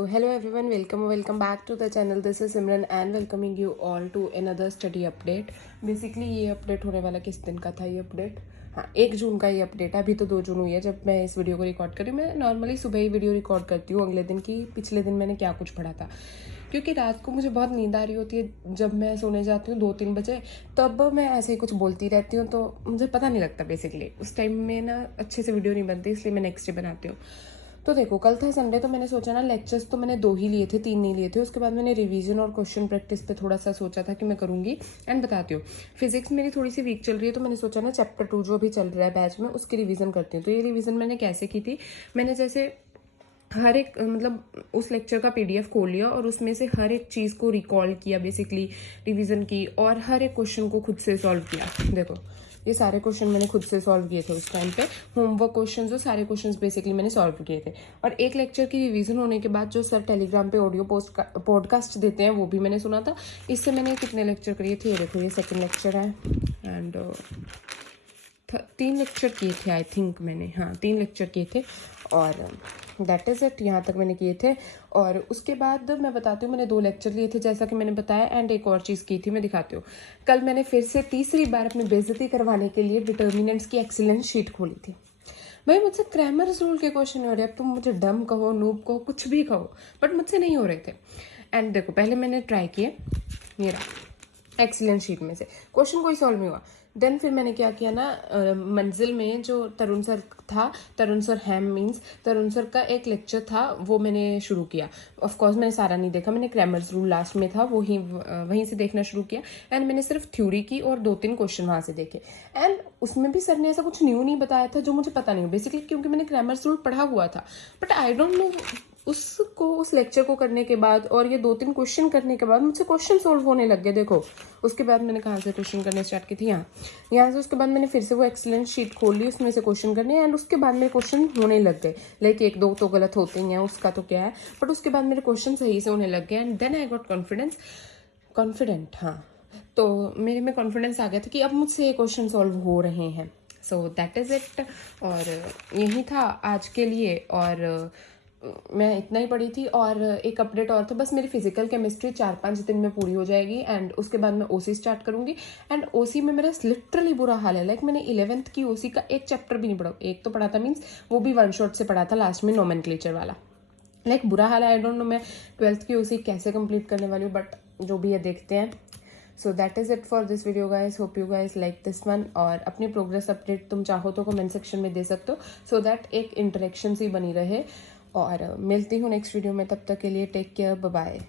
Hello everyone, welcome back to the channel. This is Simran and welcoming you all to another study update. Basically ये update होने वाला किस दिन का था ये अपडेट? हाँ, 1 जून का ये अपडेट है. अभी तो 2 जून हुई है जब मैं इस वीडियो को रिकॉर्ड कर रही हूँ. मैं नॉर्मली सुबह ही वीडियो रिकॉर्ड करती हूँ अगले दिन की पिछले दिन मैंने क्या कुछ पढ़ा था, क्योंकि रात को मुझे बहुत नींद आ रही होती है. जब मैं सोने जाती हूँ 2-3 बजे, तब मैं ऐसे ही कुछ बोलती रहती हूँ तो मुझे पता नहीं लगता. बेसिकली उस टाइम में ना अच्छे से वीडियो नहीं बनती, इसलिए मैं नेक्स्ट डे बनाती हूँ. तो देखो, कल था संडे, तो मैंने सोचा ना लेक्चर्स तो मैंने 2 ही लिए थे, 3 नहीं लिए थे. उसके बाद मैंने रिवीजन और क्वेश्चन प्रैक्टिस पे थोड़ा सा सोचा था कि मैं करूँगी. एंड बताती हूँ, फिजिक्स मेरी थोड़ी सी वीक चल रही है, तो मैंने सोचा ना चैप्टर 2 जो अभी चल रहा है बैच में उसकी रिवीजन करती हूँ. तो ये रिवीजन मैंने कैसे की थी, मैंने जैसे हर एक मतलब उस लेक्चर का पीडीएफ खोल लिया और उसमें से हर एक चीज़ को रिकॉल किया, बेसिकली रिवीजन की, और हर एक क्वेश्चन को खुद से सॉल्व किया. देखो, ये सारे क्वेश्चन मैंने खुद से सॉल्व किए थे उस टाइम पे. होमवर्क क्वेश्चन जो सारे क्वेश्चन बेसिकली मैंने सॉल्व किए थे. और एक लेक्चर की रिवीजन होने के बाद जो सर टेलीग्राम पे ऑडियो पॉडकास्ट देते हैं वो भी मैंने सुना था. इससे मैंने कितने लेक्चर किए थे, ये देखो, ये सेकेंड लेक्चर है. एंड 3 लेक्चर किए थे आई थिंक मैंने. हाँ, 3 लेक्चर किए थे और दैट इज़ इट. यहाँ तक मैंने किए थे. और उसके बाद मैं बताती हूँ, मैंने 2 लेक्चर लिए थे जैसा कि मैंने बताया. एंड एक और चीज़ की थी, मैं दिखाती हूँ. कल मैंने फिर से तीसरी बार अपनी बेइज्जती करवाने के लिए डिटर्मिनेंट्स की एक्सीलेंस शीट खोली थी. भाई, मुझसे क्रैमर्स रूल के क्वेश्चन हो रहे हैं. अब तुम मुझे डम कहो, नूब कहो, कुछ भी कहो, बट मुझसे नहीं हो रहे थे. एंड देखो, पहले मैंने ट्राई किए, मेरा एक्सीलेंस शीट में से क्वेश्चन कोई सॉल्व नहीं हुआ. देन फिर मैंने क्या किया ना, मंजिल में जो तरुण सर था, तरुण सर हैम मीन्स तरुण सर का एक लेक्चर था, वो मैंने शुरू किया. ऑफ कोर्स मैंने सारा नहीं देखा, मैंने क्रैमर्स रूल लास्ट में था वहीं से देखना शुरू किया. एंड मैंने सिर्फ थ्योरी की और 2-3 क्वेश्चन वहाँ से देखे. एंड उसमें भी सर ने ऐसा कुछ न्यू नहीं बताया था जो मुझे पता नहीं हो, बेसिकली क्योंकि मैंने क्रैमर्स रूल पढ़ा हुआ था. बट आई डोंट नो, उस लेक्चर को करने के बाद और ये 2-3 क्वेश्चन करने के बाद मुझसे क्वेश्चन सोल्व होने लग गए. देखो, उसके बाद मैंने कहाँ से क्वेश्चन करने स्टार्ट की थी, यहाँ से. उसके बाद मैंने फिर से वो एक्सीलेंस शीट खोल ली, उसमें से क्वेश्चन करने. एंड उसके बाद मेरे क्वेश्चन होने लग गए. लाइक 1-2 तो गलत होते ही हैं, उसका तो क्या है, बट उसके बाद मेरे क्वेश्चन सही से होने लग गए. And then I got confident. हाँ, तो मेरे में कॉन्फिडेंस आ गया था कि अब मुझसे ये क्वेश्चन सॉल्व हो रहे हैं. So that is it. और यही था आज के लिए. और मैं इतना ही पढ़ी थी. और एक अपडेट और था, बस मेरी फिजिकल केमिस्ट्री 4-5 दिन में पूरी हो जाएगी. एंड उसके बाद मैं ओसी स्टार्ट करूंगी. एंड ओसी में मेरा लिटरली बुरा हाल है. लाइक मैंने 11th की ओसी का एक चैप्टर भी नहीं पढ़ा. एक तो पढ़ा था, मीन्स वो भी 1 शॉट से पढ़ा था लास्ट में, नोमेनक्लेचर वाला. लाइक बुरा हाल है. आई डोंट नो मैं 12th की ओसी कैसे कंप्लीट करने वाली हूँ, बट जो भी है देखते हैं. So that is it for this video guys. Hope you guys like this one. और अपनी प्रोग्रेस अपडेट तुम चाहो तो कमेंट सेक्शन में दे सकते हो, सो दैट एक इंटरेक्शन सी बनी रहे. और मिलती हूँ नेक्स्ट वीडियो में. तब तक के लिए टेक केयर, बाय बाय.